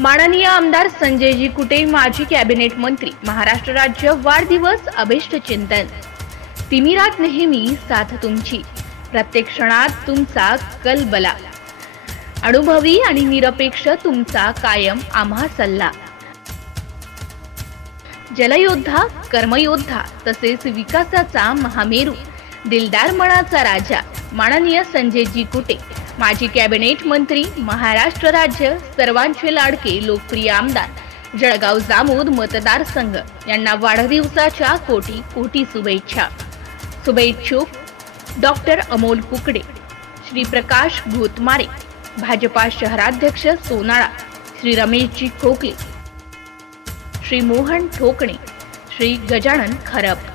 माननीय आमदार संजयजी कुटे, माजी कॅबिनेट मंत्री, महाराष्ट्र राज्य, वाढदिवस अभिष्ट चिंतन। तिमिरात नेहमी साथ तुमची, प्रत्येक क्षणात तुमचा कलबला, अनुभवी आणि निरपेक्ष तुमचा कायम आम्हा सल्ला। जलयोद्धा, कर्मयोद्धा तसेच विकासाचा महामेरू, दिलदार मनाचा राजा, माननीय संजयजी कुटे, माजी कॅबिनेट मंत्री, महाराष्ट्र राज्य, सर्वांचे लाडके लोकप्रिय आमदार, जळगाव जामोद मतदारसंघ यांना वाढदिवसाच्या कोटी कोटी शुभेच्छा। शुभेच्छुक डॉक्टर अमोल कुकडे, श्री प्रकाश भूतमारे, भाजपा शहराध्यक्ष सोनाळा, श्री रमेशजी खोकले, श्री मोहन ठोकणे, श्री गजानन खरप।